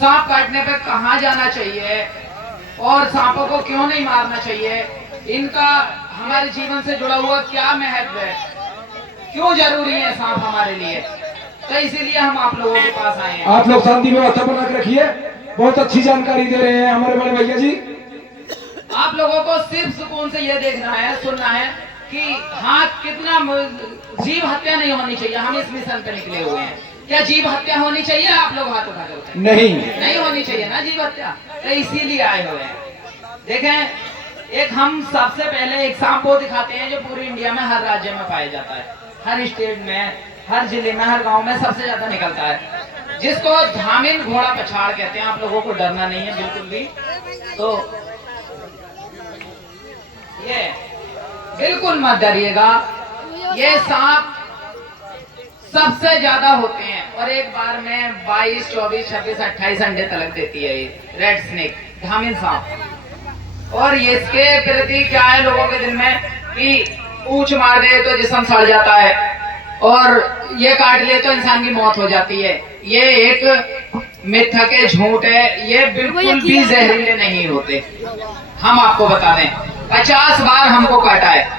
सांप काटने पे कहाँ जाना चाहिए और सांपों को क्यों नहीं मारना चाहिए, इनका हमारे जीवन से जुड़ा हुआ क्या महत्व है, क्यों जरूरी है सांप हमारे लिए, तो इसीलिए हम आप लोगों के पास आए हैं। आप लोग शांति व्यवस्था बना के रखिए, बहुत अच्छी जानकारी दे रहे हैं हमारे बड़े भैया जी। आप लोगों को सिर्फ सुकून से ये देखना है, सुनना है कि हाथ कितना, जीव हत्या नहीं होनी चाहिए। हम इस मिशन पे निकले हुए हैं। क्या जीव हत्या होनी चाहिए? आप लोग हाथ उठा कर नहीं होनी चाहिए ना जीव हत्या, तो इसीलिए आए हुए हैं। देखें, एक हम सबसे पहले एक सांप को दिखाते हैं जो पूरी इंडिया में हर राज्य में पाया जाता है, हर स्टेट में, हर जिले में, हर गांव में सबसे ज्यादा निकलता है, जिसको धामिन घोड़ा पछाड़ कहते हैं। आप लोगों को डरना नहीं है बिल्कुल भी, तो ये बिल्कुल मत डरिएगा। ये सांप सबसे ज्यादा होते हैं और एक बार में 22, 24, 26, 28 अंडे तलक देती है ये रेड स्नेक, धामिन सांप। और इसके प्रति क्या है लोगों के दिल में कि पूंछ मार दे तो जिस्म सड़ जाता है और ये काट ले तो इंसान की मौत हो जाती है। ये एक मिथक है, झूठ है, ये बिल्कुल भी जहरीले नहीं होते। हम आपको बता दें, 50 बार हमको काटा है,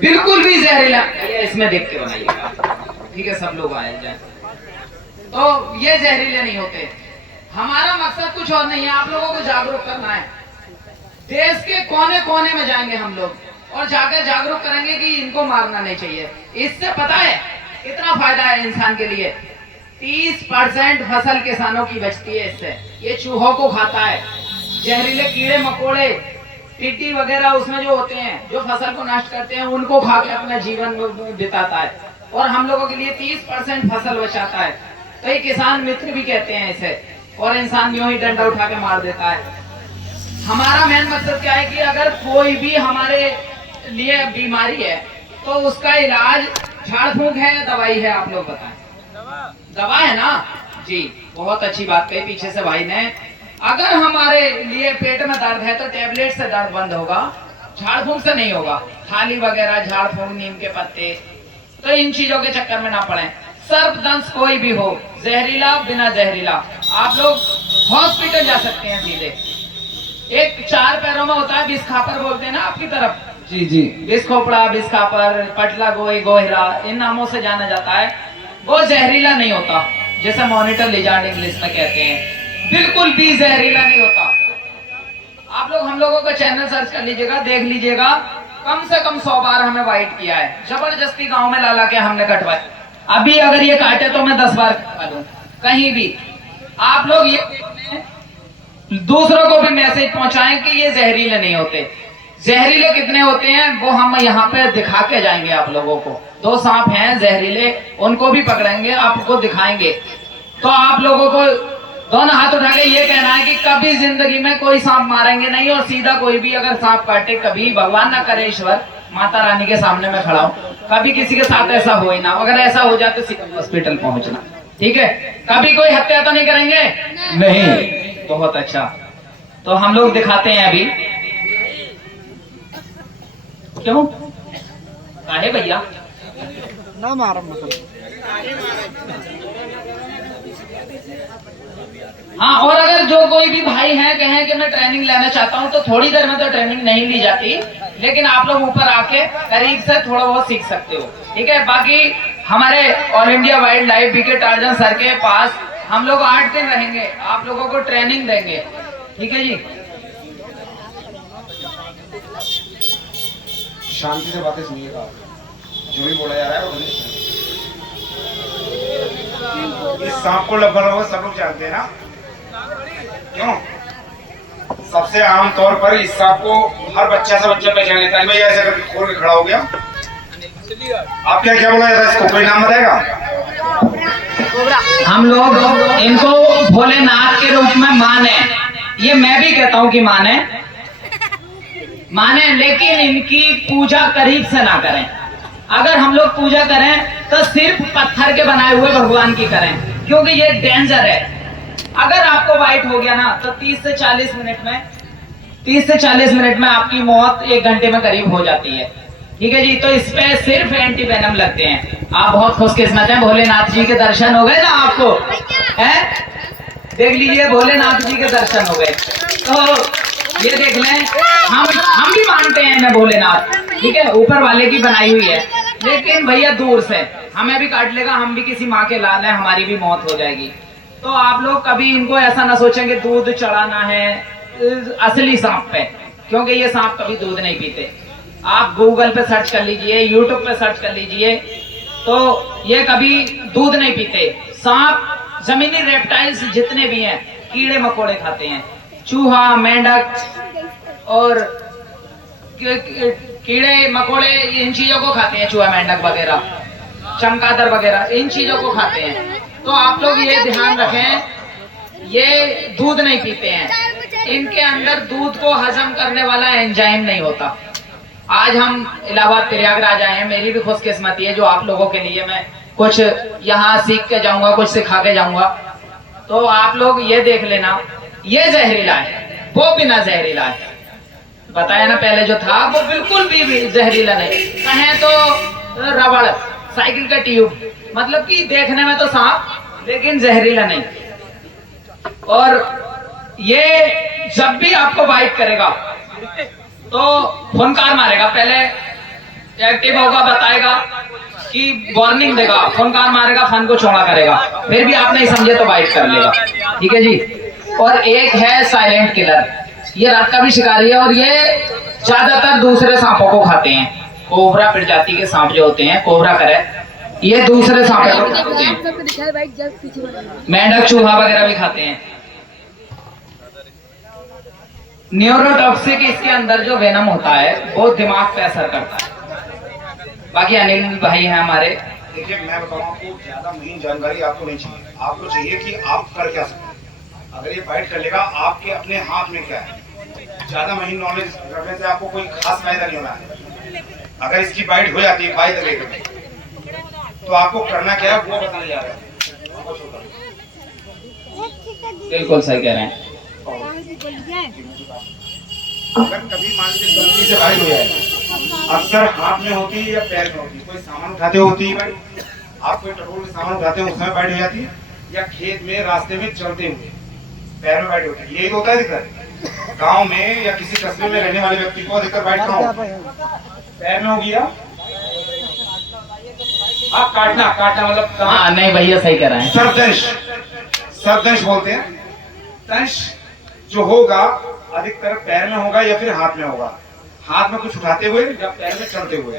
बिल्कुल भी जहरीला। इसमें देख के बनाइएगा, ठीक है, सब लोग आए जाए, तो ये जहरीले नहीं होते। हमारा मकसद कुछ और नहीं है, आप लोगों को जागरूक करना है। देश के कोने कोने में जाएंगे हम लोग और जाकर जागरूक करेंगे कि इनको मारना नहीं चाहिए। इससे पता है कितना फायदा है इंसान के लिए। 30% फसल किसानों की बचती है इससे। ये चूहों को खाता है, जहरीले कीड़े मकोड़े, टिड्डी वगैरह उसमें जो होते हैं, जो फसल को नष्ट करते हैं, उनको खा के अपना जीवन बिताता है और हम लोगों के लिए 30% फसल बचाता है। तो ये किसान मित्र भी कहते हैं इसे, और इंसान यूं ही डंडा उठा के मार देता है। हमारा मेन मकसद क्या है कि अगर कोई भी हमारे लिए बीमारी है तो उसका इलाज झाड़ फूंक है या दवाई है? आप लोग बताएं। दवा है ना जी, बहुत अच्छी बात कही पीछे से भाई ने। अगर हमारे लिए पेट में दर्द है तो टेबलेट से दर्द बंद होगा, झाड़ फूंक से नहीं होगा। थाली वगैरह, झाड़ फूंक, नीम के पत्ते, तो इन चीजों के चक्कर में ना पड़े। सर्पदंश कोई भी हो, जहरीला बिना जहरीला, आप लोग हॉस्पिटल जा सकते हैं सीधे। एक 4 पैरों में होता है, बिस्खापर बोलते हैं ना आपकी तरफ, जी जी, बिस्खोपड़ा, बिस्खापर, पटला गोई, गोहिरा, इन नामों से जाना जाता है। वो जहरीला नहीं होता, जैसे मॉनिटर लिजार्ड इंग्लिश में कहते हैं, बिल्कुल भी जहरीला नहीं होता। आप लोग हम लोगों का चैनल सर्च कर लीजिएगा, देख लीजिएगा, कम से कम 100 बार हमें वाइट किया है, जबरदस्ती गांव में ला के हमने कटवाए। अभी अगर ये काटे तो मैं 10 बार कटवा दूं कहीं भी। आप लोग ये दूसरों को भी मैसेज पहुंचाएं कि ये जहरीले नहीं होते। जहरीले कितने होते हैं वो हम यहाँ पे दिखा के जाएंगे आप लोगों को। 2 सांप हैं जहरीले, उनको भी पकड़ेंगे, आपको दिखाएंगे। तो आप लोगों को दोनों हाथ उठा के ये कहना है कि कभी जिंदगी में कोई सांप मारेंगे नहीं, और सीधा कोई भी अगर सांप काटे, कभी भगवान ना करे ईश्वर, माता रानी के सामने में खड़ा हूं, कभी किसी के साथ ऐसा हो ही ना। अगर ऐसा हो जाए तो सीधा हॉस्पिटल पहुंचना, ठीक है? कभी कोई हत्या तो नहीं करेंगे? नहीं। बहुत अच्छा, तो हम लोग दिखाते हैं अभी। क्यों काहे भैया ना मारो मतलब। हाँ, और अगर जो कोई भी भाई है कहें कि मैं ट्रेनिंग लेना चाहता हूँ, तो थोड़ी देर में तो ट्रेनिंग नहीं ली जाती, लेकिन आप लोग ऊपर आके करीब से थोड़ा बहुत सीख सकते हो, ठीक है? बाकी हमारे all India wildlife BK Tarzan sir के पास हम लोग 8 दिन रहेंगे, आप लोगों को ट्रेनिंग देंगे, ठीक है जी? शांति से बातें सुनिएगा, जो भी बोला जा रहा है वो इस सांप को लगभग सब लोग जानते हैं ना, क्यों? सबसे आम तौर पर इस सांप को हर बच्चा से बच्चा पहचान लेता है। भैया ऐसे करके खोल के खड़ा हो गया, आप क्या बोला जाता है इसको? कोई नाम बताएगा? हम लोग इनको भोलेनाथ के रूप में माने, ये मैं भी कहता हूँ कि माने, लेकिन इनकी पूजा करीब से ना करें। अगर हम लोग पूजा करें तो सिर्फ पत्थर के बनाए हुए भगवान की करें, क्योंकि ये डेंजर है। अगर आपको वाइट हो गया ना तो 30 से 40 मिनट में आपकी मौत 1 घंटे में करीब हो जाती है, ठीक है जी? तो इस पे सिर्फ एंटी वेनम लगते हैं। आप बहुत खुशकिस्मत हैं, भोलेनाथ जी के दर्शन हो गए ना आपको। हैं? देख लीजिए भोलेनाथ जी के दर्शन हो गए। तो ये देख लें, हम भी मानते हैं मैं भोलेनाथ, ठीक है, ऊपर वाले की बनाई हुई है, लेकिन भैया दूर से हमें भी काट लेगा, हम भी किसी माँ के लाल हैं, हमारी भी मौत हो जाएगी। तो आप लोग कभी इनको ऐसा ना सोचें कि दूध चढ़ाना है असली सांप पे, क्योंकि ये सांप कभी दूध नहीं पीते। आप गूगल पे सर्च कर लीजिए, यूट्यूब पे सर्च कर लीजिए, तो ये कभी दूध नहीं पीते। सांप जमीनी रेप्टाइल्स जितने भी हैं, कीड़े मकोड़े खाते हैं, चूहा, मेंढक और कीड़े मकोड़े इन चीजों को खाते हैं, चूहा मेंढक वगैरह, चमगादड़ वगैरह इन चीजों को खाते हैं। तो आप लोग ये ध्यान रखें, ये दूध नहीं पीते हैं, इनके अंदर दूध को हजम करने वाला एंजाइम नहीं होता। आज हम इलाहाबाद प्रयागराज आए हैं, मेरी भी खुशकिस्मती है जो आप लोगों के लिए मैं कुछ यहाँ सीख के जाऊंगा, कुछ सिखा के जाऊंगा। तो आप लोग ये देख लेना, ये जहरीला है, वो बिना जहरीला है। बताया ना पहले जो था वो बिल्कुल भी जहरीला नहीं। कहें तो रबड़, साइकिल का ट्यूब, मतलब कि देखने में तो सांप लेकिन जहरीला नहीं। और ये जब भी आपको बाइट करेगा तो फुनकार मारेगा, पहले एक्टिव होगा, बताएगा कि वार्निंग देगा, फुनकार मारेगा, फन को चौड़ा करेगा, फिर भी आप नहीं समझे तो बाइट कर लेगा, ठीक है जी। और एक है साइलेंट किलर, ये रात का भी शिकारी है और ये ज्यादातर दूसरे सांपों को खाते हैं। कोबरा प्रजाति के सांप जो होते हैं, कोबरा करे, ये दूसरे सांपों को खाते हैं। मेंढक, चूहा वगैरह भी खाते हैं। न्यूरोटॉक्सिक इसके अंदर जो वेनम होता है वो दिमाग पे असर करता है। बाकी अनिल भाई हैं हमारे। देखिए मैं बताऊं आपको, ज्यादा महीन जानकारी आपको नहीं चाहिए, आपको चाहिए कि आप कर क्या सकते। अगर ये बाइट कर लेगा, आपके अपने हाथ में क्या है। ज्यादा महीन नॉलेज रखने से आपको कोई खास फायदा नहीं होना है। अगर इसकी बाइट हो जाती है बाय द वे, तो आपको करना क्या है वो बताने जा रहे हैं। बिल्कुल सही कह रहे हैं। अगर कभी मान लीजिए गलती से बाइट हो जाए, अक्सर हाथ में होती है या पैर में होती है, कोई सामान उठाते होती है बाइट, आप कोई पेट्रोल के सामान उठाते हैं उसमें बाइट हो जाती है, या खेत में रास्ते में चलते हुए पैर में बाइट होती है। यही तो होता है दिक्कत। गांव में या किसी कस्बे में रहने वाले व्यक्ति को अधिकतर बाइट कहाँ होती है? पैर में होगी। आप काटना मतलब हाँ नहीं भैया सही कह रहे हैं। सरदंश बोलते हैं। दंश जो होगा अधिकतर पैर में होगा या फिर हाथ में होगा। हाथ में कुछ उठाते हुए या पैर में चलते हुए।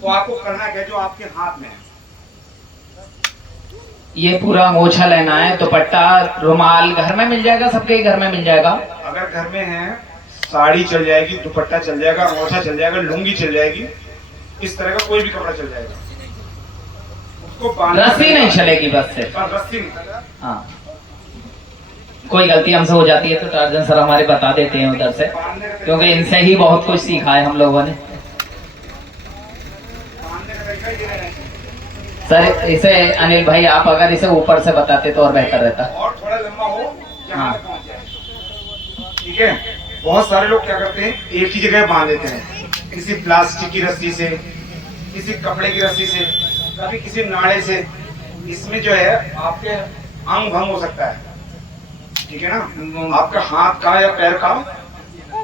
तो आपको करना क्या जो आपके हाथ में है, ये पूरा अंगोछा लेना है, दुपट्टा, रुमाल घर में मिल जाएगा, सबके घर में मिल जाएगा। अगर घर में है साड़ी चल जाएगी, दुपट्टा चल जाएगा, अंगोछा चल जाएगा, लुंगी चल जाएगी, इस तरह का कोई भी कपड़ा चल जाएगा। उसको रस्सी नहीं चलेगी बस से, रस्सी नहीं। हाँ कोई गलती हमसे हो जाती है तो टार्जन सर हमारे बता देते हैं उधर से, क्योंकि इनसे ही बहुत कुछ सीखा है हम लोगों ने। सर इसे अनिल भाई आप अगर इसे ऊपर से बताते तो और बेहतर रहता। और थोड़ा लंबा हो, हाँ ठीक है। बहुत सारे लोग क्या करते हैं, एक ही जगह बांध देते हैं, किसी प्लास्टिक की रस्सी से, किसी कपड़े की रस्सी से, कभी किसी नाड़े से। इसमें जो है आपके अंग भंग हो सकता है, ठीक है ना। आपका हाथ का या पैर का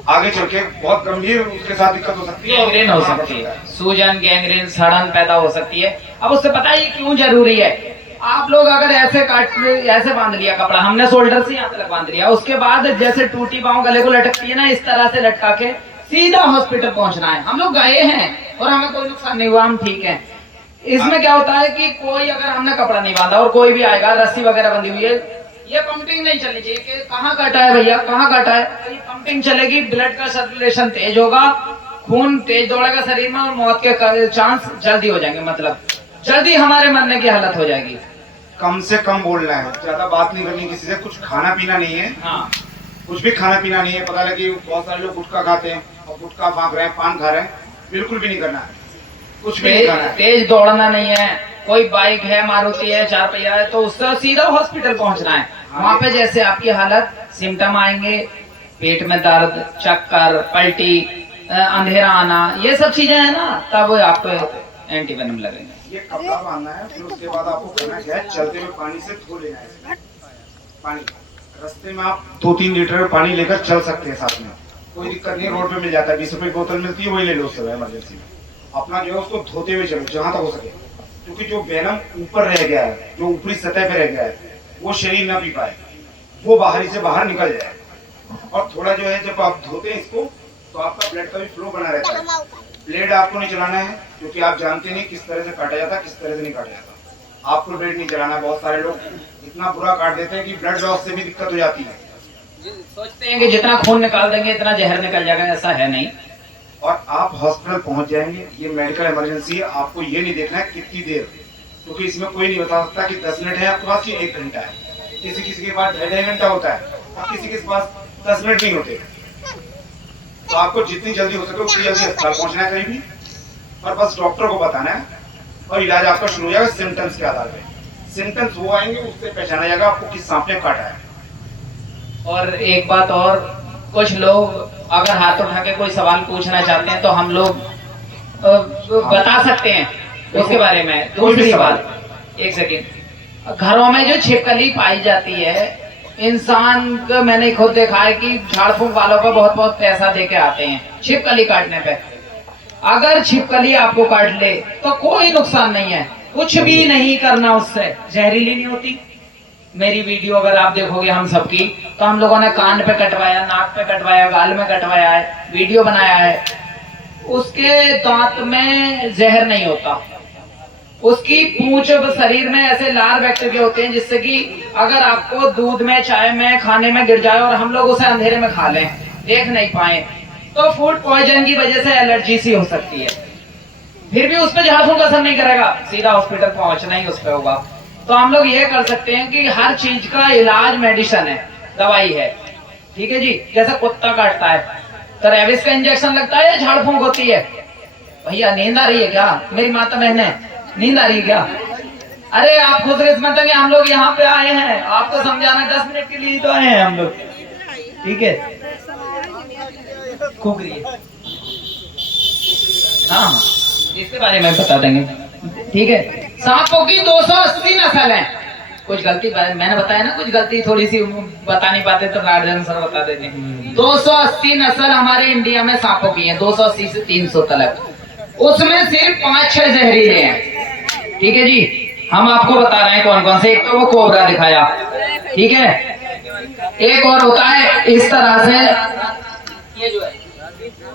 आगे चल के बहुत गंभीर उसके साथ दिक्कत हो सकती है, गैंग्रीन हो सकती है, सूजन, गैंग्रीन, सड़न पैदा हो सकती है। अब उससे पता है क्यों जरूरी है। आप लोग अगर ऐसे बांध लिया कपड़ा, हमने शोल्डर से यहाँ तक बांध लिया, उसके बाद जैसे टूटी पाँव गले को लटकती है ना, इस तरह से लटका के सीधा हॉस्पिटल पहुंचना है। हम लोग गए हैं और हमें कोई नुकसान नहीं हुआ, हम ठीक है। इसमें क्या होता है कि कोई अगर हमने कपड़ा नहीं बांधा और कोई भी आएगा, रस्सी वगैरह बंधी हुई है, ये पंपिंग नहीं चलनी चाहिए कि कहाँ काटा है भैया, कहाँ काटा है। तो ये पंपिंग चलेगी, ब्लड का सर्कुलेशन तेज होगा, खून तेज दौड़ेगा शरीर में और मौत के चांस जल्दी हो जाएंगे, मतलब जल्दी हमारे मरने की हालत हो जाएगी। कम से कम बोलना है, ज्यादा बात नहीं करनी किसी से। कुछ खाना पीना नहीं है, हाँ कुछ भी खाना पीना नहीं है। पता लगे बहुत सारे लोग गुटखा खाते हैं और गुटखा फाँक रहे हैं, पान खा रहे हैं, बिल्कुल भी नहीं करना है, कुछ भी नहीं करना है। तेज दौड़ना नहीं है। कोई बाइक है, मारुति है, 4 पहिया है, तो उससे सीधा हॉस्पिटल पहुंचना है। वहां पे जैसे आपकी हालत, सिम्टम आएंगे, पेट में दर्द, चक्कर, पलटी, अंधेरा आना, ये सब चीजें है ना, तब आपको एंटीवेनम लगेंगे। ये कपड़ा बांधना है, फिर उसके बाद आपको करना क्या है, चलते हुए पानी से धो लेना है। पानी, रास्ते में आप 2-3 लीटर पानी लेकर चल सकते हैं साथ में, कोई दिक्कत नहीं। रोड पे मिल जाता है, 20 रुपए की बोतल मिलती है, वही ले लो उससे इमरजेंसी में। अपना जो है उसको धोते हुए चलो जहां तक हो सके, क्योंकि जो वेनम ऊपर रह गया है, जो ऊपरी सतह पे रह गया है, वो शरीर ना पी पाए, वो बाहरी से बाहर निकल जाए। और थोड़ा जो है जब आप धोते हैं इसको तो आपका ब्लड का भी फ्लो बना रहता है। ब्लेड आपको नहीं चलाना है, क्योंकि आप जानते नहीं किस तरह से काटा जाता है, किस तरह से नहीं काटा जाता। आपको ब्लेड नहीं चलाना है। बहुत सारे लोग इतना बुरा काट देते हैं कि ब्लड लॉस से भी दिक्कत हो जाती है। सोचते हैं कि जितना खून निकाल देंगे इतना जहर निकल जाएगा, ऐसा है नहीं। और आप हॉस्पिटल पहुंच जाएंगे, ये मेडिकल इमरजेंसी है, आपको ये नहीं देखना है कितनी देर, क्योंकि इसमें कोई नहीं बता सकता कि 10 मिनट है आपके पास कि 1 घंटा है। किसी किसी के पास 2.5 घंटा होता है और किसी के पास 10 मिनट नहीं होते। तो आपको जितनी जल्दी हो सके उतनी जल्दी अस्पताल पहुंचना है कहीं भी, और बस डॉक्टर को बताना है और इलाज आपका शुरू हो जाएगा सिम्टम्स के आधार पे। सिम्टम्स वो आएंगे, उससे पहचाना जाएगा आपको किस सांप ने काटा है। और एक बात और, कुछ लोग अगर हाथ उठा के कोई सवाल पूछना चाहते हैं तो हम लोग बता सकते हैं उसके बारे में। दूसरी बात, एक सेकेंड, घरों में जो छिपकली पाई जाती है, इंसान को मैंने खुद देखा है कि झाड़ फूंक वालों पर बहुत बहुत पैसा दे के आते हैं छिपकली काटने पे। अगर छिपकली आपको काट ले तो कोई नुकसान नहीं है, कुछ भी नहीं करना, उससे जहरीली नहीं होती। मेरी वीडियो अगर आप देखोगे हम सबकी, तो हम लोगों ने कान पे कटवाया, नाक पे कटवाया, गाल में कटवाया है, वीडियो बनाया है। उसके दांत में जहर नहीं होता, उसकी पूंछ शरीर में ऐसे लार बैक्टीरिया होते हैं जिससे कि अगर आपको दूध में, चाय में, खाने में गिर जाए और हम लोग उसे अंधेरे में खा लें, देख नहीं पाए, तो फूड पॉइजन की वजह से एलर्जी सी हो सकती है। फिर भी उस पर झाड़ फूंक असर नहीं करेगा, सीधा हॉस्पिटल पहुंचना ही उस पर होगा। तो हम लोग ये कर सकते हैं कि हर चीज का इलाज मेडिसिन है, दवाई है, ठीक है जी। जैसे कुत्ता काटता है तो रेबिस का इंजेक्शन लगता है या झाड़ फूंक होती है? भैया नींद आ रही है क्या? मेरी माता बहने, नींद आ रही है क्या? अरे आप खुशकिस्मत है कि हम लोग यहाँ पे आए हैं, आपको समझाना 10 मिनट के लिए तो आए हैं हम लोग, ठीक है। खूब रही है, हाँ इसके बारे में बता देंगे, ठीक है। सांपों की 280 नस्ल है। कुछ गलती मैंने बताया ना, कुछ गलती थोड़ी सी बता नहीं पाते तो राजन सर बता देते। 280 नस्ल हमारे इंडिया में सांपों की है, 280 से 300 तक। उसमें सिर्फ 5-6 जहरीले हैं, ठीक है जी। हम आपको बता रहे हैं कौन कौन से। एक तो वो कोबरा दिखाया, ठीक है। एक और होता है इस तरह से, ये जो है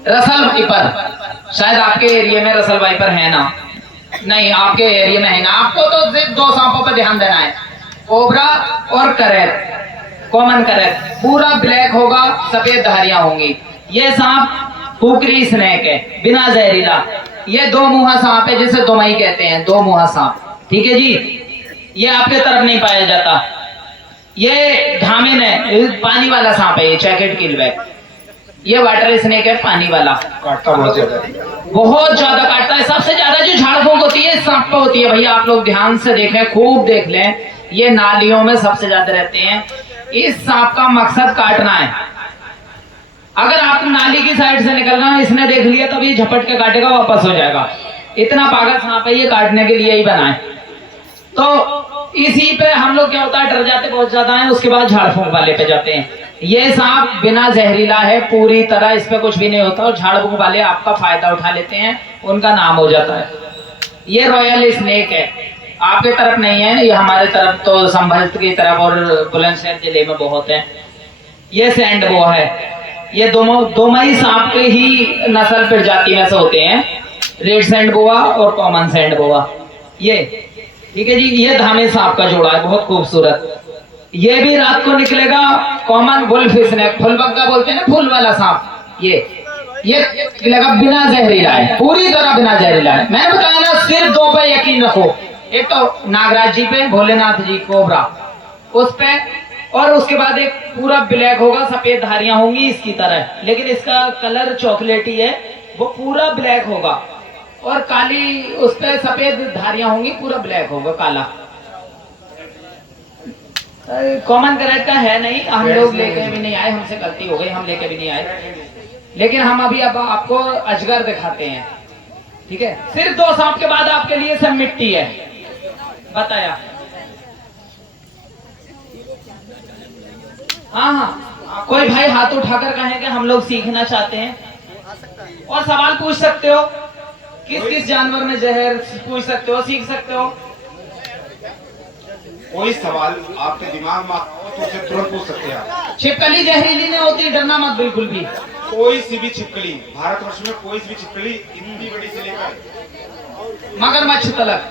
रसल वाइपर। शायद आपके एरिया में रसल वाइपर है ना? नहीं, आपके एरिया में है ना। आपको तो सिर्फ 2 सांपों पर ध्यान देना है, कोबरा और करेट, कॉमन करेट। पूरा ब्लैक होगा, सफेद धारियां होंगी। ये सांप कुकरी स्नेक है, बिना जहरीला। ये 2 मुहा सांप है, जिसे दोमई कहते हैं, 2 मुहा सांप, ठीक है जी। ये आपके तरफ नहीं पाया जाता। ये धामिन है, पानी वाला सांप है, ये जैकेट किलबैक। ये वाटर स्नेक है, पानी वाला, काटता बहुत ज्यादा काटता है। सबसे ज्यादा जो झाड़ फूंक होती है सांप पे होती है। भैया आप लोग ध्यान से देखें, खूब देख लें, ये नालियों में सबसे ज्यादा रहते हैं। इस सांप का मकसद काटना है। अगर आप नाली की साइड से निकलना, इसने देख लिया तब ये झपट के काटेगा, वापस हो जाएगा। इतना पागल सांप है, ये काटने के लिए ही बना है। तो इसी पे हम लोग क्या होता है, डर जाते बहुत ज्यादा है, उसके बाद झाड़ फूंक वाले पे जाते हैं। ये सांप बिना जहरीला है पूरी तरह, इस पे कुछ भी नहीं होता, और झाड़ फूंक वाले आपका फायदा उठा लेते हैं, उनका नाम हो जाता है। ये रॉयल स्नेक है, आपके तरफ नहीं है, ये हमारे तरफ तो संभल की तरफ और बुलंदशहर जिले में बहुत है। ये सैंड बोआ है, ये दोमई सांप के ही नस्ल प्रजाति में से होते हैं, रेड सैंड बोआ और कॉमन सैंड बोआ। ये ठीक है जी। ये धामे सांप का जोड़ा है, बहुत खूबसूरत। ये भी रात को निकलेगा। कॉमन वुल्फ स्नेक, फुलबग्गा बोलते हैं ना, फूल वाला सांप। ये निकलेगा, बिना जहरीला है, पूरी तरह बिना जहरीला है। मैंने बताया ना, सिर्फ 2 पे यकीन रखो। एक तो नागराज जी पे, भोलेनाथ जी कोबरा उस पे, और उसके बाद एक पूरा ब्लैक होगा, सफेद धारियां होंगी इसकी तरह, लेकिन इसका कलर चॉकलेटी है, वो पूरा ब्लैक होगा, और काली उस पे सफेद धारियां होंगी, पूरा ब्लैक होगा, काला। कॉमन करेक्ट का है नहीं, हम लोग लेके भी नहीं आए, हमसे गलती हो गई, हम लेके भी नहीं आए। लेकिन हम अभी अब आपको अजगर दिखाते हैं, ठीक है। सिर्फ 2 सांप के बाद आपके लिए सब मिट्टी है, बताया। हाँ हाँ, कोई भाई हाथ उठाकर कहे कि हम लोग सीखना चाहते हैं और सवाल पूछ सकते हो, किस किस जानवर में जहर पूछ सकते हो, सीख सकते हो। कोई सवाल आपके दिमाग में आता हो तो उसे तुरंत पूछ सकते हैं आप। छिपकली जहरीली नहीं होती, डरना मत बिल्कुल भी। कोई सी भी छिपकली, भारतवर्ष में कोई सी भी छिपकली इतनी बड़ी से लेकर मगरमच्छ तलक,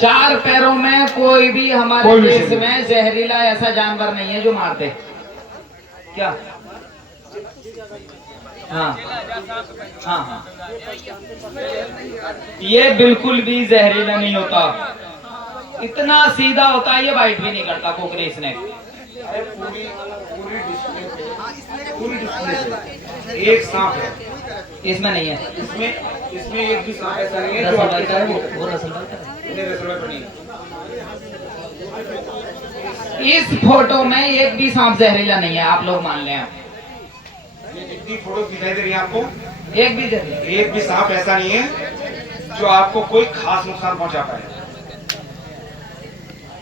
4 पैरों में कोई भी हमारे कोई भी देश नहीं। में जहरीला ऐसा जानवर नहीं है जो मार दे। क्या? हाँ हाँ हाँ, ये बिल्कुल भी जहरीला नहीं होता, इतना सीधा होता है, ये बाइट भी नहीं करता कोकरी स्नेक। अरे पूरी पूरी डिस्प्ले पे एक सांप है, इसमें नहीं है, इसमें एक भी सांप ऐसा नहीं है जो रसल आपके भाई का है, साथ वो रसल भाई का है। इतने रसोई पर नहीं है। इस फोटो में एक भी सांप जहरीला नहीं है, आप लोग मान लें। ये जितनी फोटो दिखाई दे रही है आपको, एक भी जहरीला, एक भी सांप ऐसा नहीं है जो आपको कोई खास नुकसान पहुंचा पाए।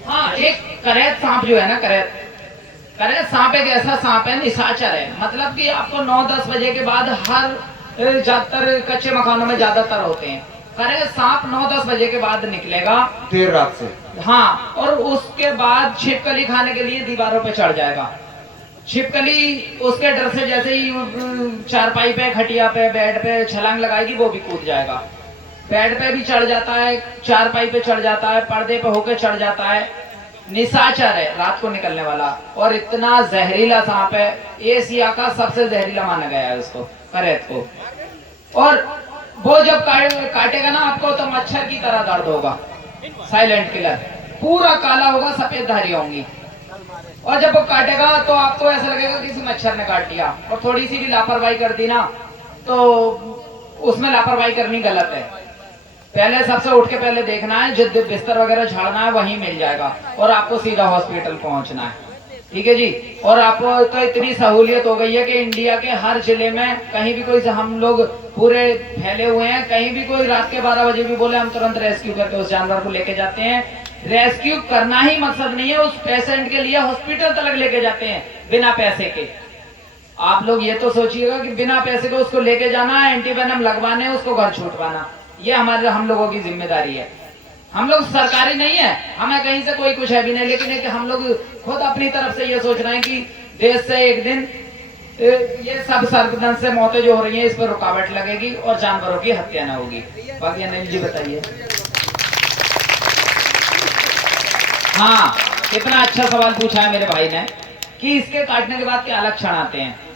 हाँ, एक करैत सांप जो है ना, करैत सांप एक ऐसा सांप है, निशाचर है। मतलब कि आपको 9-10 बजे के बाद हर ज्यादातर कच्चे मकानों में ज्यादातर होते हैं। करैत सांप 9-10 बजे के बाद निकलेगा, देर रात से। हाँ, और उसके बाद छिपकली खाने के लिए दीवारों पे चढ़ जाएगा। छिपकली उसके डर से जैसे ही चारपाई पे, खटिया पे, बेड पे छलांग लगाएगी, वो भी कूद जाएगा। बेड पे भी चढ़ जाता है, चारपाई पे चढ़ जाता है, पर्दे पे होके चढ़ जाता है। निशाचर है, रात को निकलने वाला, और इतना जहरीला सांप है, एशिया का सबसे जहरीला माना गया है उसको, करैत को। और वो जब काटेगा ना आपको, तो मच्छर की तरह दर्द होगा, साइलेंट किलर, पूरा काला होगा, सफेद धारियां होंगी। और जब वो काटेगा तो आपको ऐसा लगेगा किसी मच्छर ने काट लिया। और थोड़ी सी भी लापरवाही कर दी ना, तो उसमें लापरवाही करनी गलत है। पहले सबसे उठ के पहले देखना है, जो बिस्तर वगैरह झाड़ना है वहीं मिल जाएगा, और आपको सीधा हॉस्पिटल पहुंचना है। ठीक है जी। और आपको तो इतनी सहूलियत हो गई है कि इंडिया के हर जिले में कहीं भी कोई, हम लोग पूरे फैले हुए हैं, कहीं भी कोई रात के 12 बजे भी बोले, हम तुरंत रेस्क्यू करके उस जानवर को लेके जाते हैं। रेस्क्यू करना ही मकसद नहीं है, उस पेशेंट के लिए हॉस्पिटल तक लेके जाते हैं बिना पैसे के। आप लोग ये तो सोचिएगा कि बिना पैसे के उसको लेके जाना, एंटीवेनम लगवाने, उसको घर छूटवाना, ये हम लोगों की जिम्मेदारी है। हम लोग सरकारी नहीं है, हमें कहीं से कोई कुछ है भी नहीं, लेकिन एक हम लोग खुद अपनी तरफ से ये सोच रहे हैं कि देश से एक दिन ये सब सर्पदंश से मौतें जो हो रही हैं, इस पर रुकावट लगेगी और जानवरों की हत्या न होगी। बाकी अनिल जी बताइए। हाँ, कितना अच्छा सवाल पूछा है मेरे भाई ने कि इसके काटने के बाद क्या लक्षण आते हैं।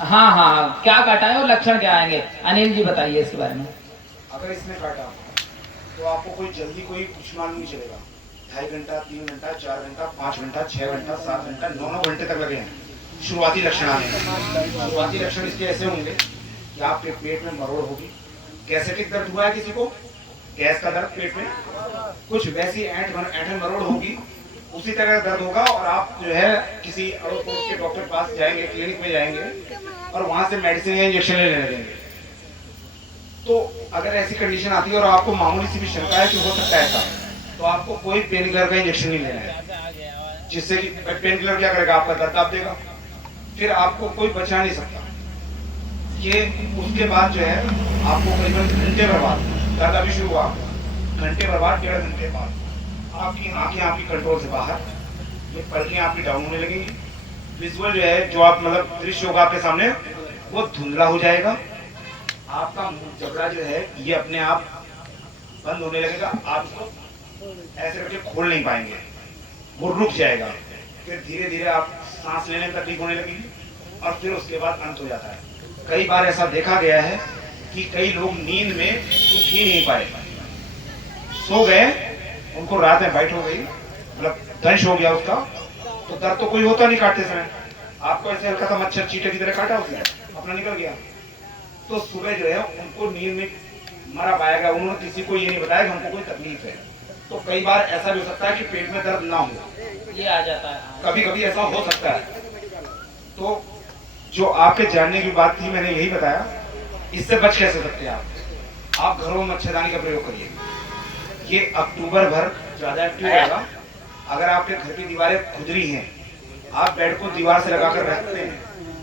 हाँ हाँ, क्या काटा है और लक्षण क्या आएंगे, अनिल जी बताइए इसके बारे में। अगर इसने काटा तो आपको कोई जल्दी कोई कुछ मालूम नहीं चलेगा। 2.5 घंटा, 3 घंटा, 4 घंटा, 5 घंटा, 6 घंटा, 7 घंटा, 9 घंटे तक लगे हैं शुरुआती लक्षण आने में। शुरुआती लक्षण इसके ऐसे होंगे कि आपके पेट में मरोड़ होगी। गैसेटिक दर्द हुआ है किसी को, गैस का दर्द पेट में, कुछ वैसी ऐंठन मरोड़ होगी, उसी तरह दर्द होगा। और आप जो है किसी अड़ोस पड़ोस के डॉक्टर के पास जाएंगे, क्लिनिक में जाएंगे और वहां से मेडिसिन या इंजेक्शन लेने लगेंगे। तो अगर ऐसी कंडीशन आती है और आपको मामूली सी भी शंका है कि हो सकता है ऐसा, तो आपको कोई पेन किलर का इंजेक्शन नहीं लेना है, जिससे कि पेन किलर क्या करेगा, आपका दर्द आप देगा, फिर आपको कोई बचा नहीं सकता। ये उसके बाद जो है आपको करीबन घंटे भर बाद, दर्द अभी शुरू हुआ, घंटे भर बाद, 1.5 घंटे बाद आपकी आंखें आपकी कंट्रोल से बाहर, ये पलकें आपकी डाउन होने लगेंगी। विजुअल जो है, जो आप मतलब दृश्य होगा आपके सामने, वो धुंधला हो जाएगा। आपका मुंह जबड़ा जो है ये अपने आप बंद होने लगेगा, आपको ऐसे करके खोल नहीं पाएंगे, वो रुक जाएगा। फिर धीरे धीरे आप सांस लेने में तकलीफ होने लगेगी और फिर उसके बाद अंत हो जाता है। कई बार ऐसा देखा गया है कि कई लोग नींद में उठ ही नहीं पाए, सो गए, उनको रात में बाइट हो गई, मतलब दंश हो गया उसका, तो दर्द तो कोई होता नहीं काटते समय, आपको ऐसे हल्का सा मच्छर चींटे की तरह काटा, उसने अपना निकल गया। तो सुबह जो है उनको नींद में मरा पाया गया, उन्होंने किसी को ये नहीं बताया कि हमको कोई तकलीफ है। तो कई बार ऐसा भी हो सकता है कि पेट में दर्द ना हो, ये आ जाता है, कभी कभी ऐसा हो सकता है। तो जो आपके जानने की बात थी, मैंने यही बताया। इससे बच कैसे सकते हैं आप घरों में मच्छरदानी का प्रयोग करिए। ये अक्टूबर भर ज्यादा एक्टिव रहेगा, अगर आपके घर की दीवारें खुदरी हैं, आप बेड को दीवार से लगाकर रखते हैं,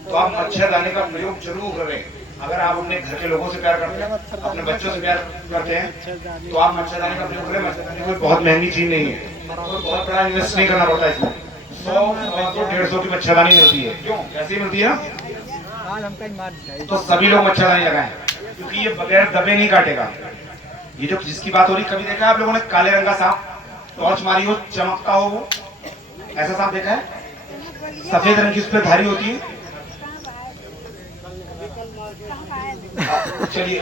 तो आप मच्छरदानी का प्रयोग जरूर करें। अगर आप अपने घर के लोगों से प्यार करते हैं, अपने बच्चों से प्यार करते हैं, तो आप मच्छरदानी का प्रयोग करें। मच्छरदानी कोई बहुत महंगी चीज नहीं है, कोई बहुत बड़ा इन्वेस्ट नहीं करना पड़ता है इसमें। 100-150 की मच्छरदानी मिलती है। क्यों? ऐसी मिलती है ना। आज हम कहीं मार दिखाई। तो सभी लोग मच्छरदानी लगाएं, क्योंकि ये बगैर दबे नहीं काटेगा। ये जो जिसकी बात हो रही, कभी देखा है आप लोगों ने काले रंग का सांप टॉर्च मारी हो, चमकता हो, वो ऐसा सांप देखा है? सफेद रंग की उस पर धारी होती है। चलिए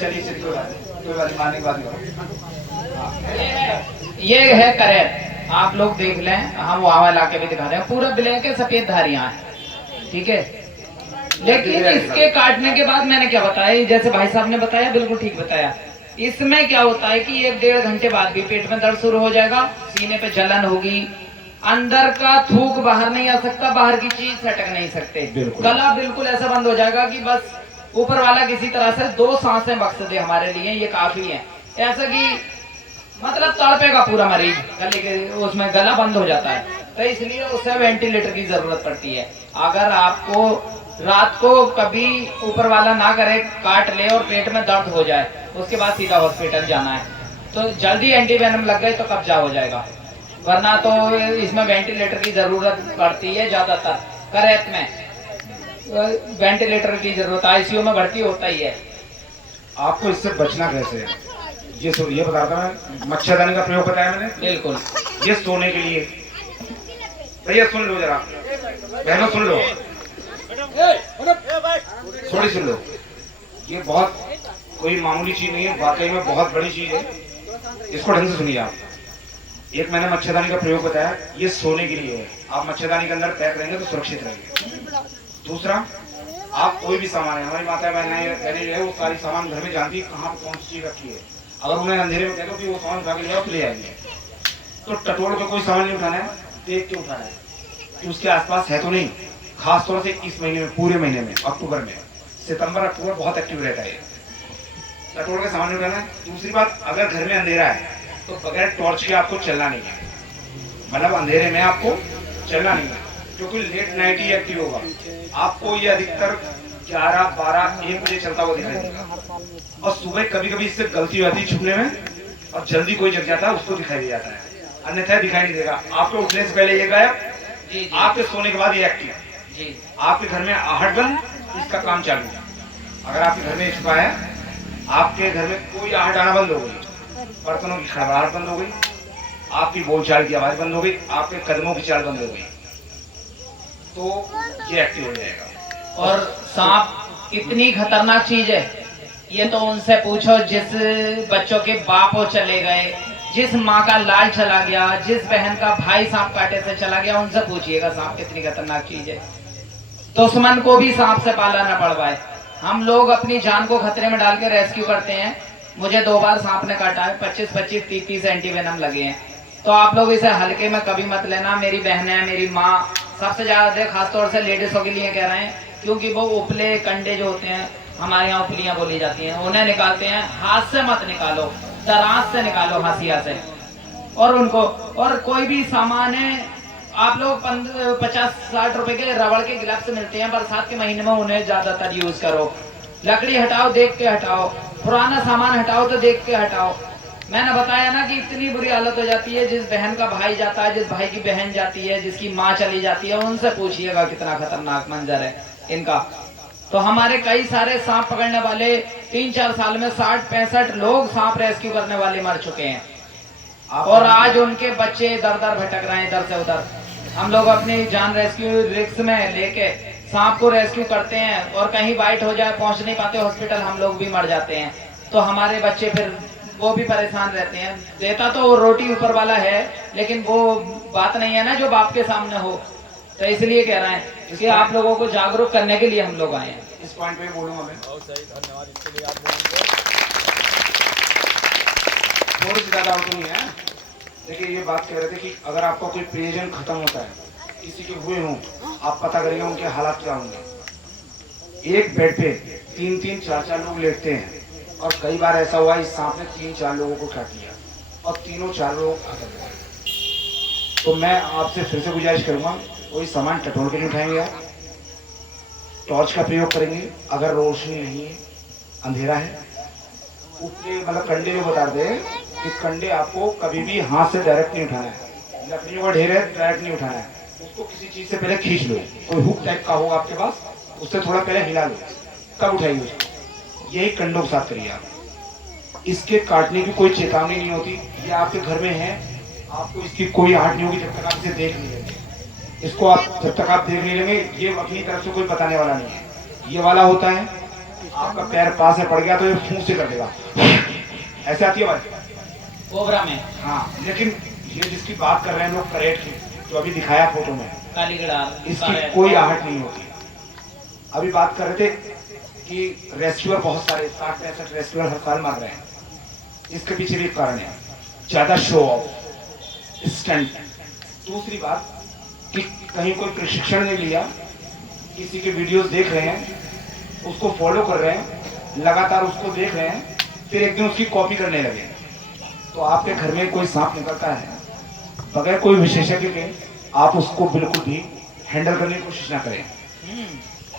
चलिए कोई बात नहीं, मारने की बात नहीं करो। ये है करेक्ट, आप लोग देख लें, हम वहां इलाके भी दिखा रहे हैं, पूरा ब्लैक है, सफेद धारियां हैं, ठीक है। लेकिन इसके काटने के बाद मैंने क्या बताया, जैसे भाई साहब ने बताया, बिल्कुल ठीक बताया। इसमें क्या होता है कि 1-1.5 घंटे बाद भी पेट में दर्द शुरू हो जाएगा, सीने पे जलन होगी, अंदर का थूक बाहर नहीं आ सकता, बाहर की चीज सटक नहीं सकते, गला बिल्कुल ऐसा बंद हो जाएगा कि बस ऊपर वाला किसी तरह से 2 सांसें मकसद है हमारे लिए, ये काफी है। ऐसा कि मतलब तड़पेगा पूरा मरीज, गले के उसमें गला बंद हो जाता है, तो इसलिए उसे वेंटिलेटर की जरूरत पड़ती है। अगर आपको रात को कभी ऊपर वाला ना करे, काट ले और पेट में दर्द हो जाए, उसके बाद सीधा हॉस्पिटल जाना है, तो जल्दी एंटीवेनम लग गए तो कब्जा हो जाएगा, वरना तो इसमें वेंटिलेटर की जरूरत पड़ती है। ज्यादातर करेत में वेंटिलेटर की जरूरत, आईसीयू में भर्ती होता ही है। आपको इससे बचना कैसे है, ये बताता मैं। मच्छरदानी का प्रयोग बताया मैंने, बिल्कुल। ये सोने के लिए। भैया सुन लो जरा, बहनों सुन लो, थोड़ी सुन लो। ये बहुत कोई मामूली चीज नहीं है, वाकई में बहुत बड़ी चीज है। इसको ढंग से सुनिए आप। एक मैंने मच्छरदानी का प्रयोग बताया, ये सोने के लिए है। आप मच्छरदानी के अंदर पैक रहेंगे तो सुरक्षित रहेंगे। दूसरा, आप कोई भी सामान है, हमारी माता बहनें वो सारी सामान घर में जानती है कहाँ कौन सी चीज रखी है। अगर उन्हें अंधेरे में कह दो कि वो सामान उठा के ले आओ तो ले आएंगे। तो टटोल के कोई सामान नहीं उठाना है, देख के उठाना है कि उसके आसपास है तो नहीं। खासतौर से इस महीने में, पूरे महीने में, अक्टूबर में, सितंबर अक्टूबर बहुत एक्टिव रहता है, टटोल के सामान नहीं उठाना है। दूसरी बात, अगर घर में अंधेरा है तो बगैर टॉर्च के आपको चलना नहीं है, मतलब अंधेरे में आपको चलना नहीं है, क्योंकि लेट नाइट ही एक्टिव होगा। आपको ये अधिकतर 11, 12, 1 बजे चलता हुआ दिखाई देगा, और सुबह कभी कभी इससे गलती हो जाती है छुपने में, और जल्दी कोई जग जाता है उसको दिखाई दे जाता है, अन्यथा दिखाई नहीं देगा। आपके उठने से पहले ये गायब, आपके सोने के बाद ये एक्टिव। आपके घर में आहट बंद, इसका काम चालू है। अगर आपके घर में छुपा है, आपके घर में कोई आहट आना बंद हो गई, बर्तनों की खड़बड़ाहट बंद हो गई, आपकी बोलचाल की आवाज बंद हो गई, आपके कदमों की चाल बंद हो गई, तो ये एक्टिव हो जाएगा। और सांप कितनी खतरनाक चीज है, ये तो उनसे पूछो जिस बच्चों के बाप हो चले गए, जिस माँ का लाल चला गया, जिस बहन का भाई सांप काटे से चला गया, उनसे पूछिएगा सांप कितनी खतरनाक चीज है। दुश्मन को भी सांप से पाला न पड़ पाए। हम लोग अपनी जान को खतरे में डाल के रेस्क्यू करते हैं। मुझे 2 बार सांप ने काटा है, 25-25, 30-30 एंटीवेनम लगे हैं। तो आप लोग इसे हल्के में कभी मत लेना। मेरी बहन है, मेरी माँ, सबसे ज्यादा खासतौर से लेडीजों के लिए कह रहे हैं, क्योंकि वो उपले कंडे जो होते हैं, हमारे यहाँ उपलियां बोली जाती हैं, उन्हें निकालते हैं। हाथ से मत निकालो, दराज से निकालो, हंसिया से। और उनको, और कोई भी सामान है, आप लोग 50-60 रुपए के रबड़ के ग्लव्स मिलते हैं, बरसात के महीने में उन्हें ज्यादातर यूज करो। लकड़ी हटाओ, देख के हटाओ, पुराना सामान हटाओ तो देख के हटाओ। मैंने बताया ना कि इतनी बुरी हालत हो जाती है, जिस बहन का भाई जाता है, जिस भाई की बहन जाती है, जिसकी माँ चली जाती है, उनसे पूछिएगा कितना खतरनाक मंजर है इनका। तो हमारे कई सारे सांप पकड़ने वाले 3-4 साल में 60-65 लोग सांप रेस्क्यू करने वाले मर चुके हैं, और आज उनके बच्चे दर दर भटक रहे हैं इधर से उधर। हम लोग अपनी जान रेस्क्यू रिस्क में लेके सांप को रेस्क्यू करते हैं, और कहीं बाइट हो जाए, पहुंच नहीं पाते हॉस्पिटल, हम लोग भी मर जाते हैं। तो हमारे बच्चे फिर वो भी परेशान रहते हैं। देता तो रोटी ऊपर वाला है, लेकिन वो बात नहीं है ना जो बाप के सामने हो। तो इसलिए कह रहे हैं कि आप लोगों को जागरूक करने के लिए हम लोग आए हैं। इस पॉइंट पे बोलूंगा मैं। धन्यवाद इसके लिए आप थोड़ी सी ज्यादा आउट नहीं है। देखिए, ये बात कह रहे थे कि अगर आपका कोई प्रियजन खत्म होता है, किसी के हुए हों, आप पता करेंगे उनके हालात क्या होंगे। एक बेड पे 3-3, 4-4 लोग लेटते हैं, और कई बार ऐसा हुआ इस सांप ने 3-4 लोगों को काट लिया, और तीनों 4 लोग खत्म हो गए। तो मैं आपसे फिर से गुजारिश करूंगा, कोई सामान टटोल के नहीं उठाएंगे आप, टॉर्च का प्रयोग करेंगे। अगर रोशनी नहीं है, अंधेरा है, उसके मतलब कंडे जो बता दे कि कंडे आपको कभी भी हाथ से डायरेक्ट नहीं उठाना है, लकड़ियों का ढेर है डायरेक्ट नहीं उठाना है, उसको किसी चीज से पहले खींच लो, कोई हुक टाइप का होगा आपके पास, उससे थोड़ा पहले हिला लो, तब उठाइए उसको। यही कंडों के साथ करिए आप। इसके काटने की कोई चेतावनी नहीं होती, ये आपके घर में है, आपको इसकी कोई आहट नहीं होगी जब तक आप इसे देख नहीं लेंगे। इसको आप जब तक आप देख नहीं लेंगे, ये अपनी तरफ से कोई बताने वाला नहीं है। ये वाला होता है, आपका पैर पास में पड़ गया तो ये फूंक से कर देगा, ऐसे आती है आवाज कोबरा में। हाँ, लेकिन ये जिसकी बात कर रहे हैं लोग करेट की, जो अभी दिखाया फोटो में, इसकी कोई आहट नहीं होती। अभी बात कर रहे थे कि रेस्क्यूअर बहुत सारे 60-65 रेस्क्यूअर हर साल मर रहे हैं। इसके पीछे भी एक कारण है, ज्यादा शो ऑफ, स्टंट। दूसरी बात कि कहीं कोई प्रशिक्षण नहीं लिया, किसी के वीडियोस देख रहे हैं, उसको फॉलो कर रहे हैं, लगातार उसको देख रहे हैं, फिर एक दिन उसकी कॉपी करने लगे, तो आपके घर में कोई सांप निकलता है, बगैर कोई विशेषज्ञ के आप उसको बिल्कुल भी हैंडल करने की कोशिश ना करें।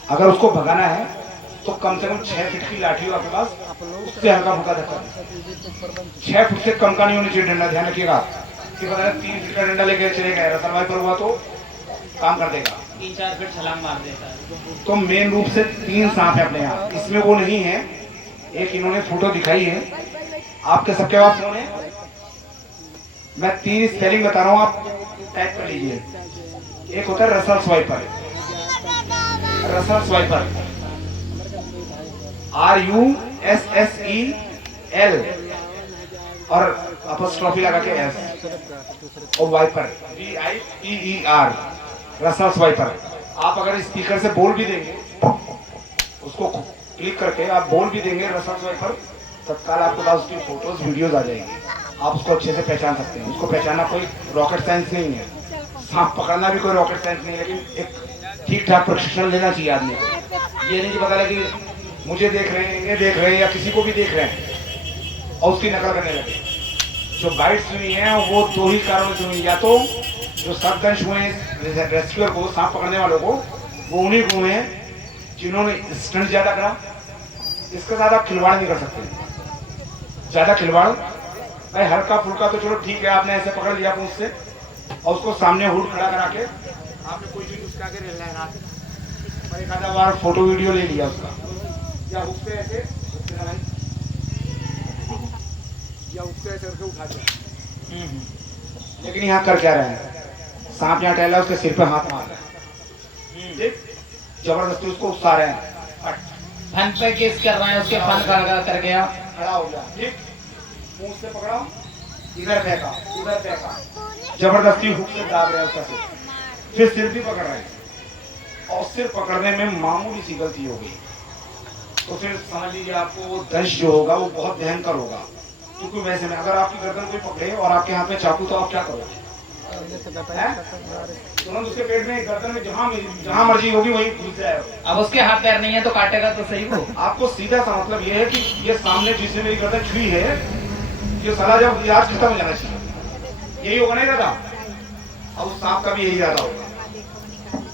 अगर उसको भगाना है तो कम से कम 6 फीट की लाठी हो आपके पास, उससे हल्का फुल्का धक्का। 6 फुट से कम का नहीं होना चाहिए डंडा, ध्यान रखिएगा कि पता है 3 फीट का डंडा लेकर चले गए, रसलवाई पर हुआ तो काम कर देगा, 3-4 फीट छलांग मार देता है। तो मेन रूप से 3 सांप है अपने यहाँ, इसमें वो नहीं है। एक इन्होंने फोटो दिखाई है, आपके सबके पास फोन है, मैं 3 स्पेलिंग बता रहा हूँ, आप टाइप कर लीजिए। एक होता है रसल स्वाइपर, रसल स्वाइपर RUSSEL और अपॉस्ट्रोफी लगा के S, और वाइपर VIPER, रसल स्वाइपर। आप अगर स्पीकर से बोल भी देंगे, उसको क्लिक करके आप बोल भी देंगे रसल स्वाइपर, तत्काल आपके पास उसकी फोटोज वीडियोज आ जाएंगी, आप उसको अच्छे से पहचान सकते हैं। उसको पहचानना कोई रॉकेट साइंस नहीं है, सांप पकड़ना भी कोई रॉकेट साइंस नहीं है, लेकिन एक ठीक ठाक प्रशिक्षण लेना चाहिए आदमी को। ये नहीं कि पता लगे कि मुझे देख रहे हैं, ये देख रहे हैं, या किसी को भी देख रहे हैं और उसकी नकल करने लगे। जो बाइट्स हुई हैं वो 2 ही कारणों से हुई, या तो जो सर्पदंश हुए हैं रेस्क्यूअर को, सांप पकड़ने वालों को, वो उन्हीं को हुए हैं जिन्होंने स्टंट ज्यादा करा। इसके साथ आप खिलवाड़ नहीं कर सकते, ज्यादा खिलवाड़ भाई, हल्का फुल्का तो चलो ठीक है, आपने ऐसे पकड़ लिया पूंछ से और उसको सामने हुड खड़ा करा के आपने कोई चीज उसके आगे लहरा दी और एक आधा बार फोटो वीडियो ले लिया उसका, या उससे ऐसे या उससे ऐसे करके उठा दिया। लेकिन यहाँ कर क्या रहे हैं, सांप यहाँ टहला, उसके सिर पे हाथ मार रहे हैं, ठीक, जबरदस्ती उसको उकसा रहे हैं, फन पे केस कर रहे हैं, उसके फन कर गया, खड़ा हो गया, ठीक, मुंह से पकड़ा, इधर फेंका, उधर फेंका, जबरदस्ती हुक से दाब रहे हैं उसका सिर, फिर सिर भी पकड़ रहे हैं, और सिर पकड़ने में मामूली सी गलती हो गई तो फिर समझ लीजिए आपको वो दंश जो होगा वो बहुत भयंकर होगा। क्योंकि वैसे में अगर आपकी गर्दन कोई पकड़े और आपके हाथ में चाकू, तो आप क्या करोगे? तुरंत उसके पेट में, गर्दन में, जहाँ मर्जी होगी वहीं घुस जाएगा। अब उसके हाथ पैर नहीं है तो काटेगा तो सही वो। आपको सीधा सा मतलब ये है कि ये सामने जिसने मेरी गर्दन छुई है, ये साला जब इलाज खत्म हो जाना चाहिए, यही होगा नहीं दादा। अब उस सांप का भी यही ज्यादा होगा,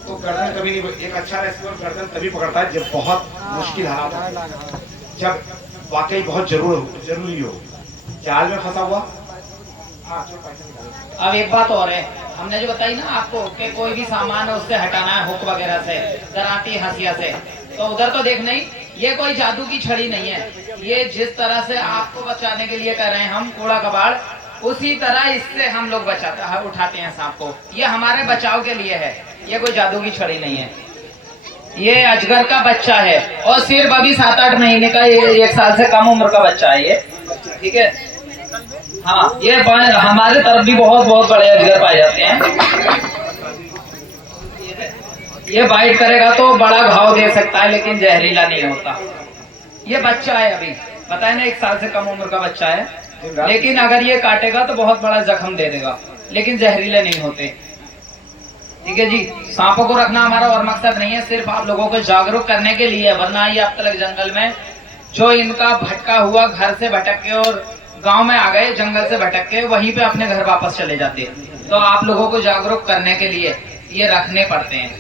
तो गर्दन कभी नहीं, एक अच्छा रेस्क्यूअर गर्दन तभी पकड़ता है जब बहुत मुश्किल हालात हो, जब वाकई बहुत जरूरी हो। जाल में फंसा हुआ। अब एक बात और है, हमने जो बताई ना आपको कि कोई भी सामान है उससे हटाना है हुक वगैरह से, दराती हंसिया से, तो उधर तो देख नहीं, ये कोई जादू की छड़ी नहीं है। ये जिस तरह से आपको बचाने के लिए कर रहे हैं हम कूड़ा कबाड़, उसी तरह इससे हम लोग उठाते हैं सांप को। ये हमारे बचाव के लिए है, ये कोई जादू की छड़ी नहीं है। ये अजगर का बच्चा है और सिर्फ अभी 7-8 महीने का, ये 1 साल से कम उम्र का बच्चा है ये, ठीक है। हाँ, ये हमारे तरफ भी बहुत बड़े अजगर पाए जाते हैं। ये बाइट करेगा तो बड़ा घाव दे सकता है, लेकिन जहरीला नहीं होता। ये बच्चा है अभी, पता है ना, 1 साल से कम उम्र का बच्चा है, लेकिन अगर ये काटेगा तो बहुत बड़ा जख्म दे देगा, लेकिन जहरीले नहीं होते। ठीक है जी, सांपों को रखना हमारा और मकसद नहीं है, सिर्फ आप लोगों को जागरूक करने के लिए। वरना ये अब तक जंगल में जो इनका भटका हुआ, घर से भटक के और गांव में आ गए, जंगल से भटक के वहीं पे अपने घर वापस चले जाते हैं। तो आप लोगों को जागरूक करने के लिए ये रखने पड़ते हैं।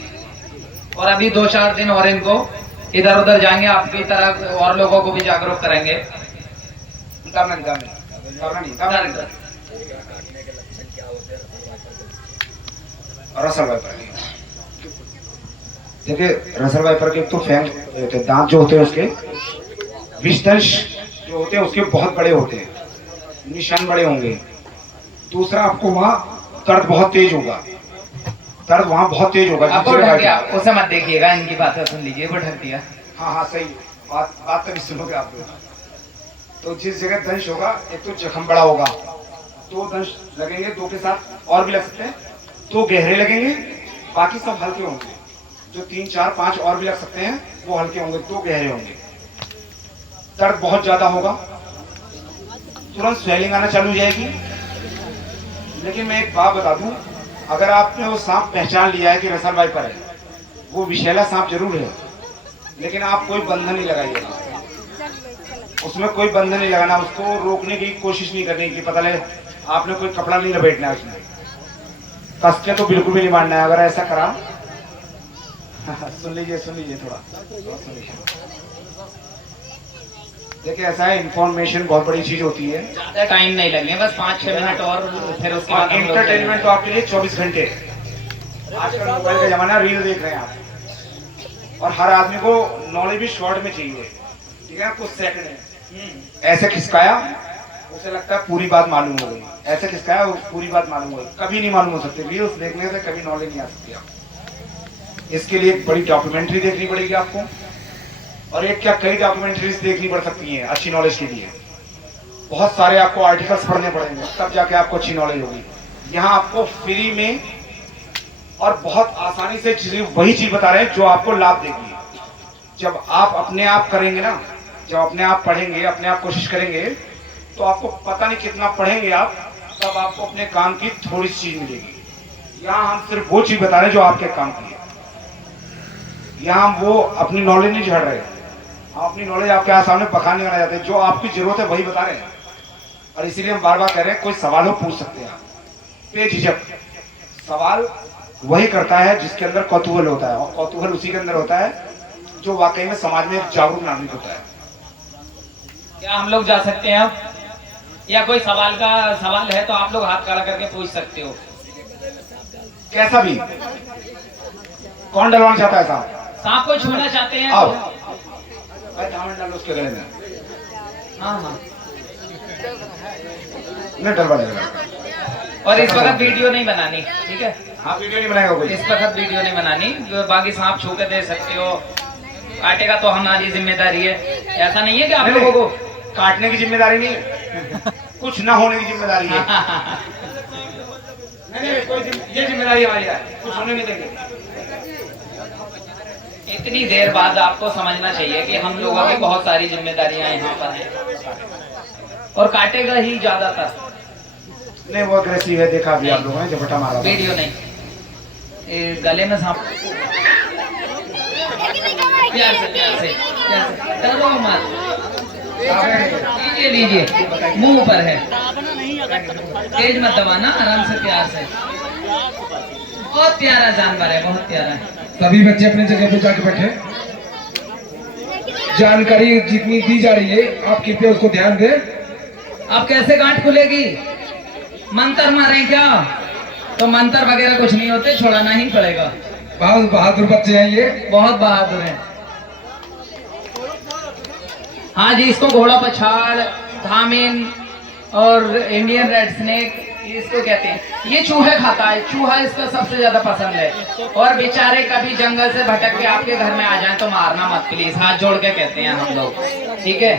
और अभी 2-4 दिन और इनको इधर उधर जाएंगे, आपकी तरह और लोगों को भी जागरूक करेंगे। रसल वाइपर देखिए, रसल वाइपर के तो फैंग होते हैं, दांत जो होते हैं उसके विष्टंश जो होते हैं उसके बहुत बड़े होते हैं, निशान बड़े होंगे। दूसरा, आपको वहाँ दर्द बहुत तेज होगा, दर्द वहाँ बहुत तेज होगा। आपको ढक गया, उसे मत देखिएगा, इनकी बातें सुन लीजिए, वो ढक दिया। हाँ हाँ सही बात तभी सुनोगे आप लोग। तो जिस जगह दंश होगा, एक तो जख्म बड़ा होगा, 2 दंश लगेंगे, 2 के साथ और भी लग सकते हैं, 2 गहरे लगेंगे, बाकी सब हल्के होंगे। जो 3, 4, 5 और भी लग सकते हैं वो हल्के होंगे, 2 गहरे होंगे। दर्द बहुत ज्यादा होगा, तुरंत स्वेलिंग आना चालू हो जाएगी। लेकिन मैं एक बात बता दूं, अगर आपने वो सांप पहचान लिया है कि रसल वाइपर है, वो विषैला सांप जरूर है, लेकिन आप कोई बंधन नहीं लगाइएगा उसमें, कोई बंधन नहीं लगाना, उसको रोकने की कोशिश नहीं करनी कि पता लगे आपने कोई कपड़ा नहीं लपेटना है उसमें, कस के तो बिल्कुल भी नहीं मारना है। अगर ऐसा करा सुन लीजिए थोड़ा सुन लीजिए। देखिए ऐसा है, इंफॉर्मेशन बहुत बड़ी चीज होती है, ज्यादा टाइम नहीं लगेगा, बस 5-6 मिनट और फिर उसके बाद एंटरटेनमेंट तो आपके लिए 24 घंटे। आजकल मोबाइल का जमाना, रील देख रहे हैं आप, और हर आदमी को नॉलेज भी शॉर्ट में चाहिए, ठीक है, कुछ सेकंड में। ऐसे खिसकाया, उसे लगता है पूरी बात मालूम हो गई, ऐसे खिसकाया पूरी बात मालूम हो गई, कभी नहीं मालूम हो सकती। रील्स देखने से कभी नॉलेज नहीं आ सकती आप। इसके लिए एक बड़ी डॉक्यूमेंट्री देखनी पड़ेगी आपको, और एक क्या कई डॉक्यूमेंट्रीज देखनी पड़ सकती हैं अच्छी नॉलेज के लिए। बहुत सारे आपको आर्टिकल्स पढ़ने पड़ेंगे, तब जाके आपको अच्छी नॉलेज होगी। यहाँ आपको फ्री में और बहुत आसानी से वही चीज बता रहे हैं जो आपको लाभ देगी। जब आप अपने आप करेंगे ना, जब अपने आप पढ़ेंगे, अपने आप कोशिश करेंगे, तो आपको पता नहीं कितना पढ़ेंगे आप, तब आपको अपने काम की थोड़ी सी चीज मिलेगी। यहाँ हम सिर्फ वो चीज बता रहे हैं जो आपके काम की है। यहाँ हम वो अपनी नॉलेज नहीं झड़ रहे, हम अपनी नॉलेज आपके सामने बखाने करना चाहते हैं। जो आपकी जरूरत है वही बता रहे हैं, और इसीलिए हम बार बार कह रहे हैं, कोई सवाल हो पूछ सकते हैं आप बेझिझक। सवाल वही करता है जिसके अंदर कौतूहल होता है, और कौतूहल उसी के अंदर होता है जो वाकई में समाज में एक जागरूक नागरिक होता है। क्या हम लोग जा सकते हैं अब, या कोई सवाल है तो आप लोग हाथ खड़ा करके पूछ सकते हो। कैसा भी, कौन डलवाना चाहता है साहब? सांप को छूना चाहते हैं आओ तो? भाई दामन डालो उसके गले में। हाँ नहीं डलवा देगा। और इस वक्त वीडियो नहीं बनानी, ठीक है? हाँ वीडियो नहीं बनाएगा कोई, इस वक्त वीडियो नहीं बनानी। बाकी सांप छू के दे सकते हो, काटेगा तो हमारी जिम्मेदारी है। ऐसा नहीं है कि आप लोगों को काटने की जिम्मेदारी नहीं, कुछ ना होने की जिम्मेदारी है। नहीं कोई ये जिम्मेदारी हमारी है, कुछ होने नहीं देंगे। इतनी देर बाद आपको समझना चाहिए कि हम लोगों की बहुत सारी जिम्मेदारियां यहाँ पर हैं, और काटेगा ही ज्यादातर। नहीं वो अग्रेसिव है, देखा भी आप लोगों ने झपटा मारा। वीडियो नहीं, गले में सांप। प्यार से डरो मत, लीजिए मुंह पर है, तेज मत दबाना, आराम से प्यार से। बहुत प्यारा जानवर है, बहुत प्यारा है। सभी बच्चे अपनी जगह पे जाके बैठे। जानकारी जितनी दी जा रही है आप कृपया उसको ध्यान दें। अब कैसे गांठ खुलेगी? मंत्र मारे क्या? तो मंत्र वगैरह कुछ नहीं होते, छोड़ाना ही पड़ेगा। बहुत बहादुर बच्चे हैं ये, बहुत बहादुर हैं। हाँ जी, इसको घोड़ा पछाड़, धामिन और इंडियन रेड स्नेक इसको कहते हैं। ये चूहे खाता है, चूहा इसका सबसे ज्यादा पसंद है। और बेचारे कभी जंगल से भटक के आपके घर में आ जाएं तो मारना मत प्लीज, हाथ जोड़ के कहते हैं हम लोग, ठीक है?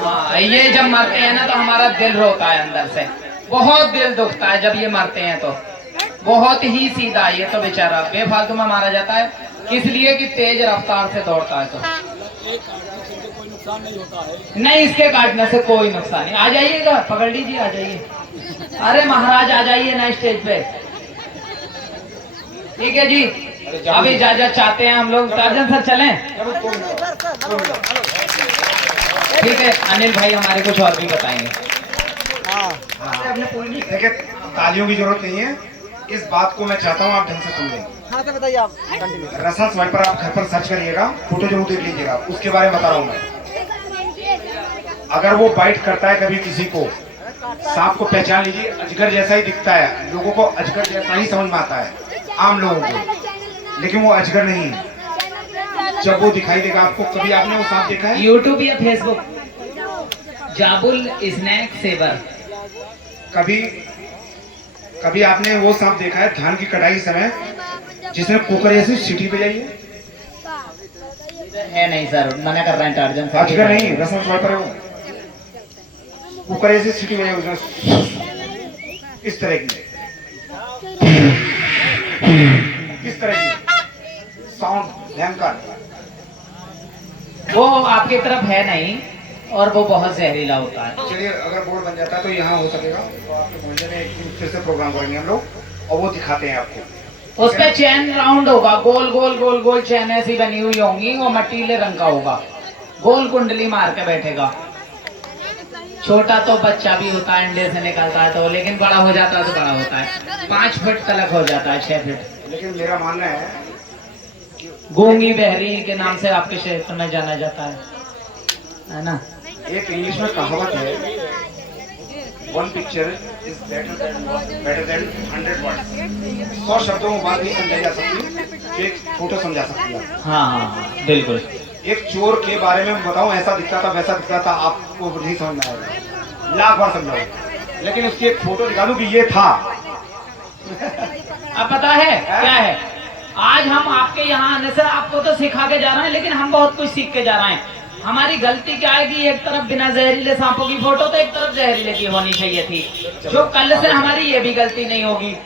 हाँ, ये जब मरते हैं ना तो हमारा दिल रोता है अंदर से, बहुत दिल दुखता है जब ये मरते हैं तो। बहुत ही सीधा, ये तो बेचारा बेफालतू में मारा जाता है, इसलिए कि तेज रफ्तार से दौड़ता है। तो नहीं, इसके काटने से कोई नुकसान नहीं। आ जाइएगा, पकड़ लीजिए, आ जाइए। अरे महाराज आ जाइए ना स्टेज पे, ठीक है जी। अब इजाजत चाहते हैं हम लोग, टार्जन सर चलें? ठीक है, अनिल भाई हमारे कुछ और भी बताएंगे। आपने पूरी नहीं देखिए तालियों की जरूरत नहीं है, इस बात को मैं चाहता हूँ आप ढंग से सुन लें। हाँ तो बताइए आप कंटिन्यू। रसल स्वाइपर आप घर पर सर्च करिएगा, फोटो जरूर देख लीजिएगा, उसके बारे में बता रहा हूँ मैं। अगर वो बाइट करता है कभी किसी को, सांप को पहचान लीजिए, अजगर जैसा ही दिखता है, लोगों को अजगर जैसा ही समझ में आता है, आम लोगों को, लेकिन वो अजगर नहीं है। जब वो दिखाई देगा आपको, कभी आपने वो सांप देखा है? यूट्यूब या फेसबुक, जाबुल स्नैक सेवर। कभी आपने वो सांप देखा है धान की कटाई समय जिसने कुकर ऐसी सीटी पे जाई है? है नहीं सर, मना कर रहे हैं टार्जन से। अजगर नहीं, रसल स्वाइपर है वो। कुकर ऐसी सीटी बजाई उसने, इस तरह की साउंड भयंकर। वो आपकी तरफ है नहीं और वो बहुत जहरीला होता है। चलिए अगर बोर्ड बन जाता है तो यहाँ हो सकेगा, तो आपके मोहल्ले में एक दिन फिर से प्रोग्राम करेंगे हम लोग और वो दिखाते हैं आपको। उस पे चैन राउंड होगा, गोल गोल गोल गोल चैन ऐसी बनी हुई होंगी, वो मटीले रंग का होगा, गोल कुंडली मार के बैठेगा। छोटा तो बच्चा भी होता है, अंडे से निकलता है तो, लेकिन बड़ा हो जाता है तो बड़ा होता है, 5 फीट तलक हो जाता है, 6 फीट। लेकिन मेरा मानना है गूंगी बहरी के नाम से आपके क्षेत्र में जाना जाता है ना। एक इंग्लिश में कहावत है, one picture is better than 100 words. 100 शब्दों में बात नहीं समझाई जा सकती, एक फोटो समझा सकती है। हाँ बिल्कुल। एक चोर के बारे में बताऊं, ऐसा दिखता था वैसा दिखता था, आपको नहीं समझ में आएगा, लाख बार समझाओ, लेकिन उसकी एक फोटो दिखा दूं कि ये था। अब पता है क्या है, आज हम आपके यहाँ आने से आपको तो सिखा के जा रहे हैं, लेकिन हम बहुत कुछ सीख के जा रहे हैं। हमारी गलती क्या है कि एक तरफ बिना जहरीले सांपों की फोटो तो एक तरफ जहरीले की होनी चाहिए थी, जो कल से हमारी ये भी गलती नहीं होगी।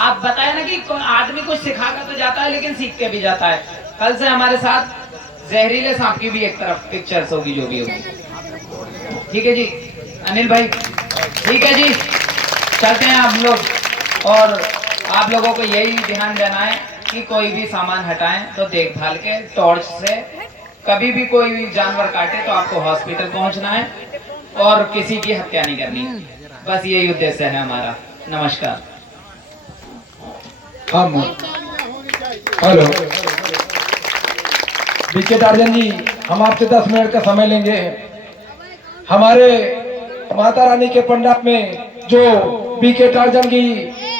आप बताए ना कि आदमी कुछ सिखा कर तो जाता है लेकिन सीख के भी जाता है। कल से हमारे साथ जहरीले सांप की भी एक तरफ पिक्चर्स होगी, जो भी होगी। ठीक है जी अनिल भाई, ठीक है जी, चलते हैं आप लोग। और आप लोगों को यही ध्यान देना है कि कोई भी सामान हटाएं तो देखभाल के, टॉर्च से। कभी भी कोई भी जानवर काटे तो आपको हॉस्पिटल पहुंचना है और किसी की हत्या नहीं करनी, बस यही उद्देश्य है हमारा। नमस्कार। हम हेलो बीके टार्जन जी, हम आपसे 10 मिनट का समय लेंगे। हमारे माता रानी के पंडाप में जो बीके टार्जन की